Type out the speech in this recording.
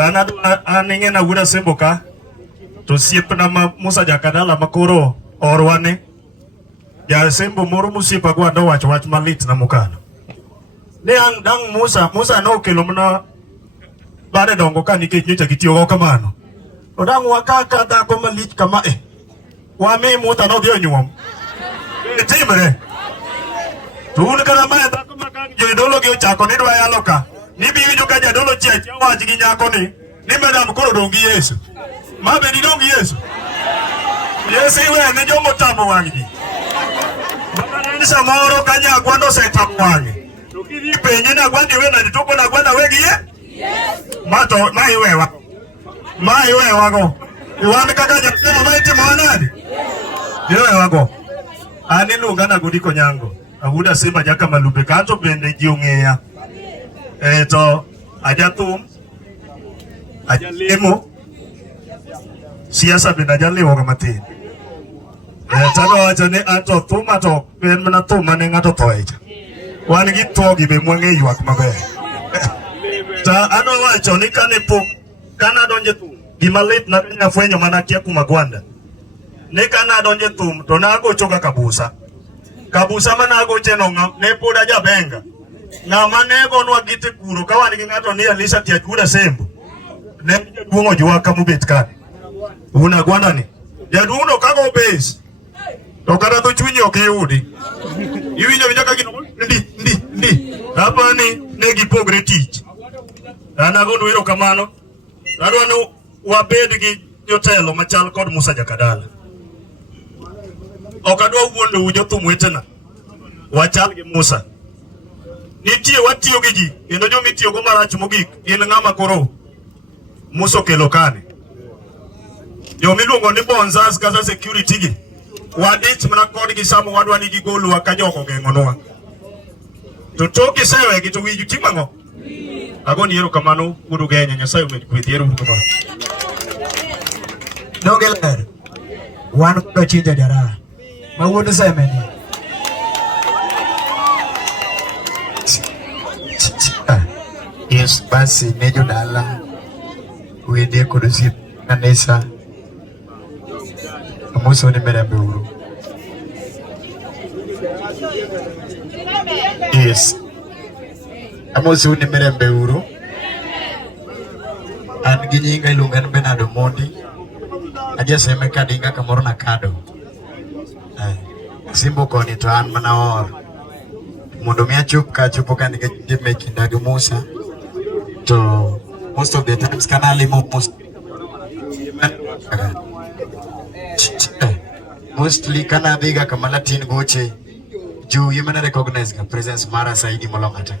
Ana aninge na guda semboka to siepna Musa Jakadala makoro orwane ya sembo moro musipa kwa ndo wach malit na mukano ne ang dang Musa no kelo mna bare dongo ka nikech nyocha gitiyo go kamano to dang wakaka da ko malit kama wa me muta no dio nyuom timre tun kana ma da ko makang jodolo ge chako ni dwa yaloka ni bi winjo ka jadolo cheche wach gi nyako ni madam koro dongi Yesu mabe ni dongi Yesu iwe ne jomo tamo wangi bakana samoro kanya kwando setamo wangi to kidhi penye na gwandi we na ditoko na gwanda wegi Yesu mato ma iwe wago iwami kaka nyakema maiti mwanadi iwe wago ani lunga na gudiko nyango aguda simba jaka malube kanto bende jiongea to ajatum ajalemo siasa benda jalemo kamatin tano ajane ato tuma to ben mana tuma ne ngato toeja wan gi togi be mwange ywak maber ta ano wacho ni kane po kana donje tum gimalit na kanya fwenyo mana kia kuma gwanda ne kana donje tum to nago choka kabusa mana go cheno ne poda jabenga na manego nwa gite kuro kawani gi ngato ni alisa tia kuda sembo ne duongo jwa kamubet kan una gwanda ni jaduno kago base to kada to chunyi okiyudi iwinjo ka gino ndi hapa ni negi pogre tich ana go nwero kamano adwano wabed gi jotelo machal kod Musa Jakadala okadwa wuondo ujo thumwetena wachal gi Musa nitie watiyo gi ji kendo jomitiyo go marach mogik gin ng'ama koro Musa okelo kane jomiluongo ni bonzas kata security gi wadich mana kod gi samo wadwani gi golwa ka joko geng'onwa to toki sewe gi to wiju timang'o agoni ero kamano gudu genya Nyasaye omed kwedhi ero kamano Dongeler wan ko chinja dara ma wuodu semeni yes basi ne jodala wede kod osiep kanisa amoso ni merembe uru yes amoso ni merembe uru an gi nyinga iluonga ni Bernardo Mondi ajeseme kadinga kamoro na kado simbo koni to an mana or mondo mi achop ka chopo kan ge mekinda gi Musa to most of the times kana limo mostly kana diga kama Latin goche juu yemana recognize ka presence mara saidi molongata